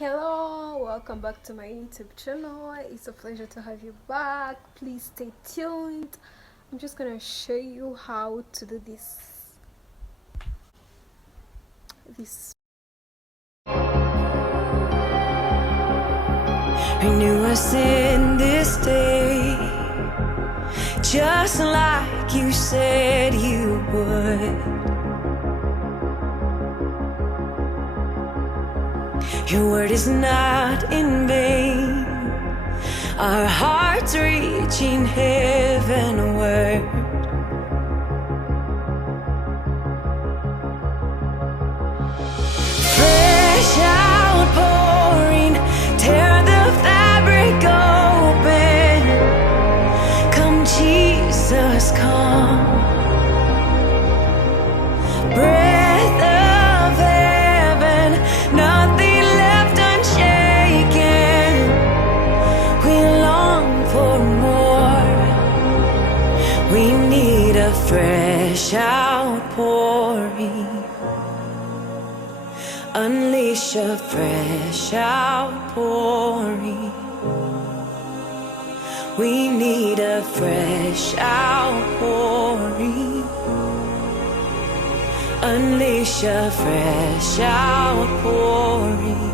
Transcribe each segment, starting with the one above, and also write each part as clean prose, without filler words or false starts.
Hello, welcome back to my YouTube channel. It's a pleasure to have you back. Please stay tuned. I'm just gonna show you how to do this. Renew us in this day, just like you said you would. Your word is not in vain. Our hearts reaching heavenward. Fresh outpouring, tear the fabric open. Come, Jesus, come. Breath of heaven, nothing left unshaken. We long for more. We need a fresh outpouring. Unleash a fresh outpouring. We need a fresh outpouring. Unleash a fresh outpouring.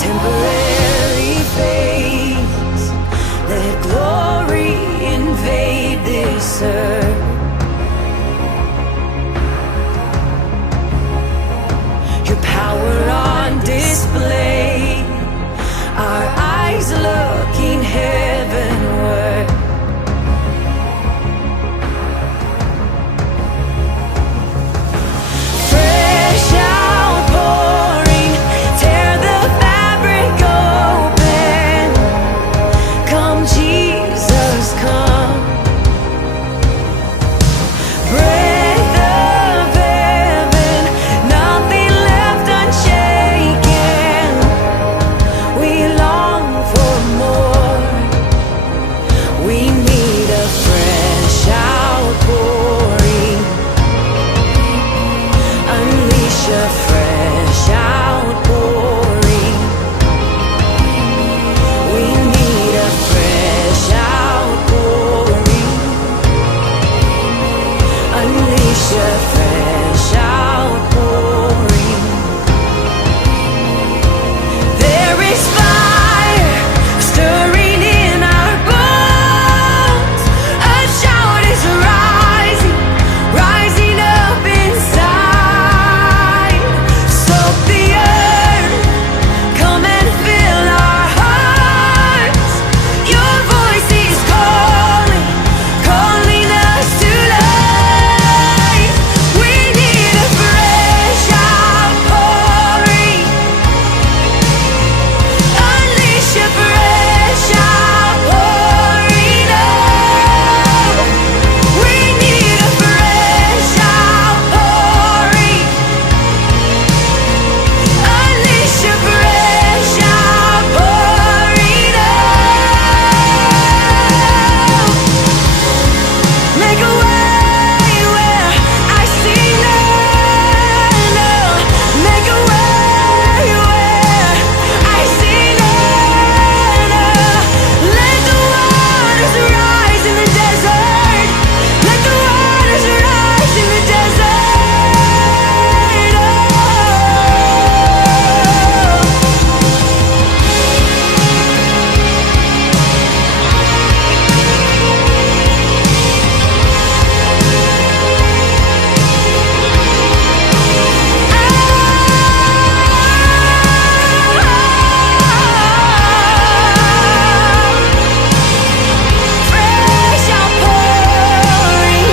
Temporary fades, let glory invade this earth. Your power on display, our eyes looking heavenward. Fresh outpouring, tear the fabric open. Come, Jesus, come. Breath of heaven, nothing left unshaken. We long for more. We need a fresh outpouring. Unleash a fresh outpouring. We need a fresh outpouring. Unleash a fresh outpouring. There is fire stirring in our bones. A shout is rising, rising up inside. Soak the earth, come and fill our hearts. Your voice is calling, calling us to life. We need a fresh outpouring. Unleash a fresh outpouring. Oh, we need a fresh outpouring. Unleash a fresh outpouring. Oh, make a way where I see none. Oh, make a way where I see none. Oh, let the waters rise in the desert. Let the waters rise in the desert. Oh. Fresh outpouring.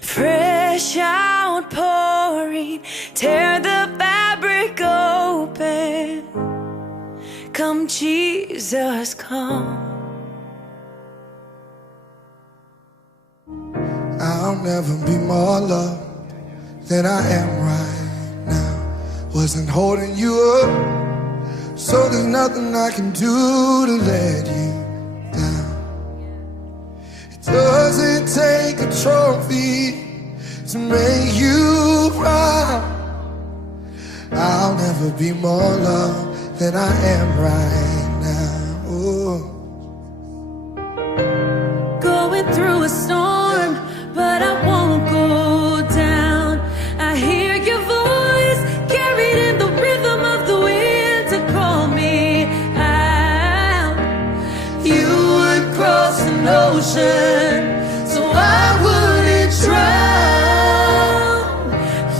Fresh outpouring, tear the fabric open. Come, Jesus, come. I'll never be more loved than I am right now. Wasn't holding you up, so there's nothing I can do to let you down. It doesn't take a trophy to make you proud. I'll never be more loved than I am right now. Ooh. Going through a storm, but I won't go down. I hear your voice carried in the rhythm of the wind to call me out. You would cross an ocean so I wouldn't drown.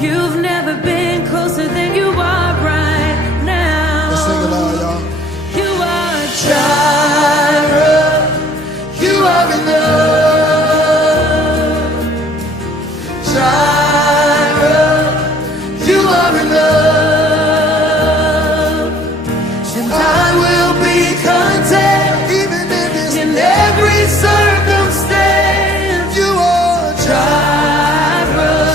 You've never been closer than you are right now. Let's sing it loud, y'all. You are Jireh. You are enough. Jireh, you are enough. And I will be content Even in this, in every circumstance. you are Jireh,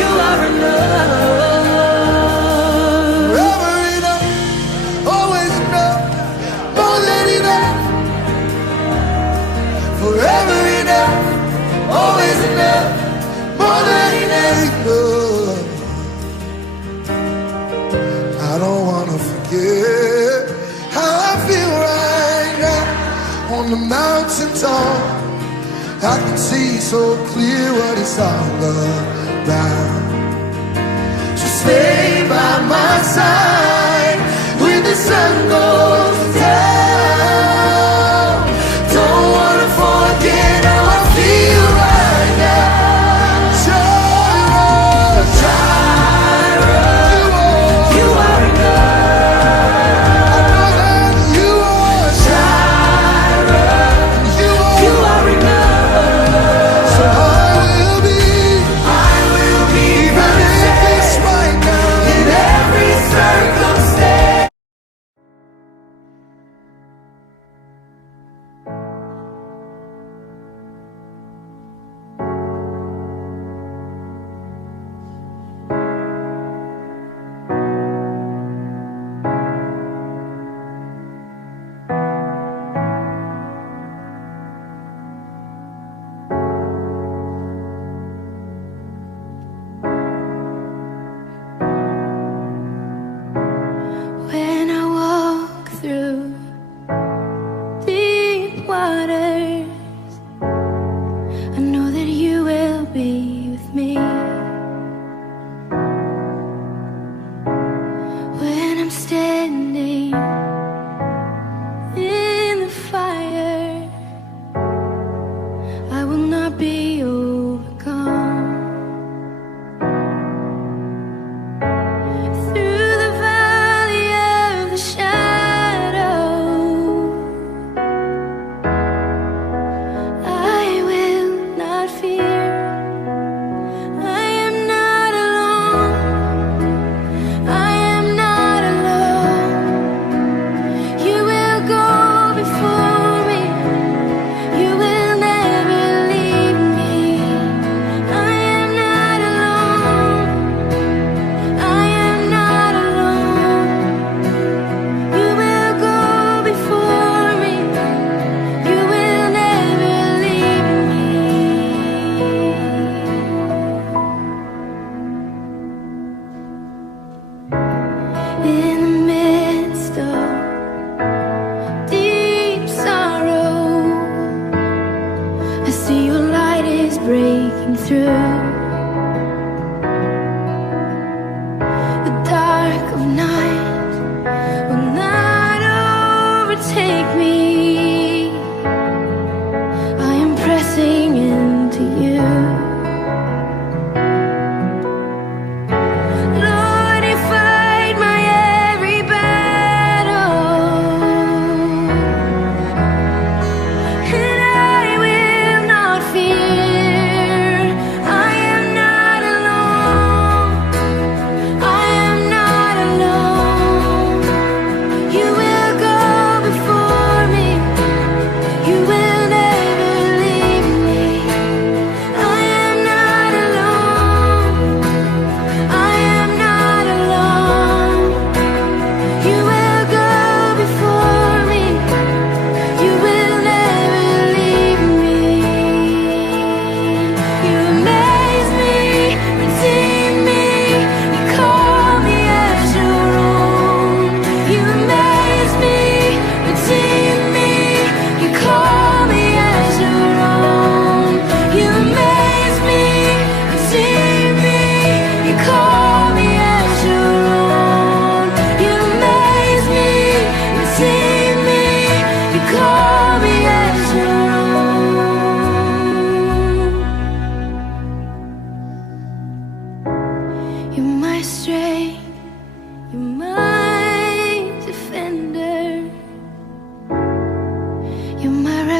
you are enough. forever enough, always enough, more than enough. Forever enough, always enough, more than enough. I don't wanna forget how I feel right now on the mountain top. I can see so clear what it's all about. So stay by my side when the sun goes down. Don't wanna forget how I feel right now. Jireh, Jireh, you are enough. I know that you are Jireh, you you are. are enough. So I will be even in this right now. In every circumstance.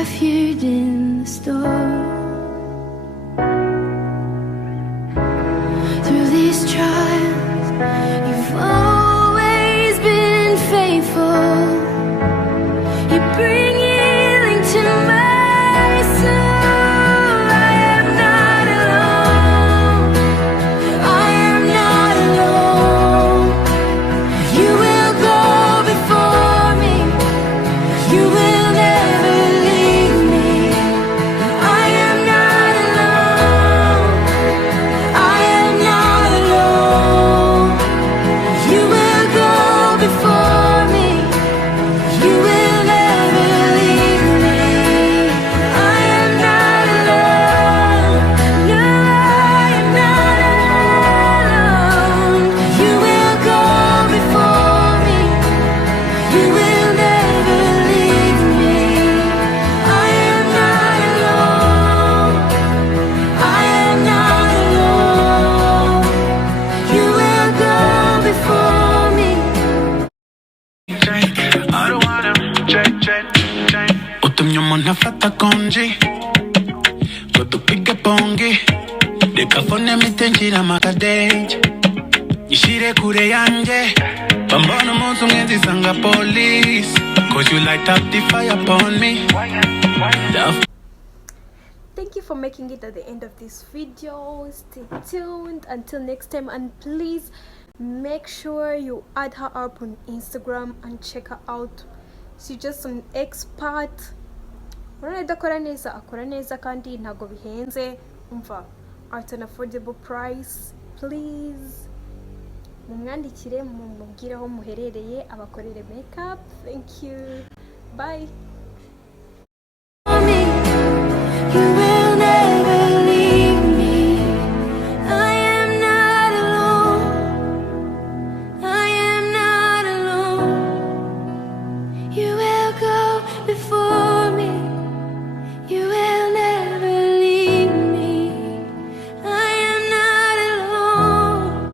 refuge in the storm. Through these trials, you've always been faithful. You bring healing to my soul. I am not alone. I am not alone. You will go before me. You will never leave me. I am not alone. I am not alone. You will go before me. You will never leave me. I am not alone. No, I am not alone. You will go before me. You will never leave me. I am not alone. I am not alone. You will go before me. I don't wanna change. Otoño mona fata konji. Goto pika pongi. De kafone mitenjira makadeji. Nishire kure yanje. Bambono monsu ngenzi sanga police. Cause you light up the fire upon me. Thank you for making it at the end of this video. Stay tuned until next time, and please make sure you add her up on Instagram and check her out. She's just an expert. Akora neza kandi ntago bihenze, umva, at an affordable price. Please mumwandikire mumubwire aho muherereye abakorere makeup. Thank you, bye. You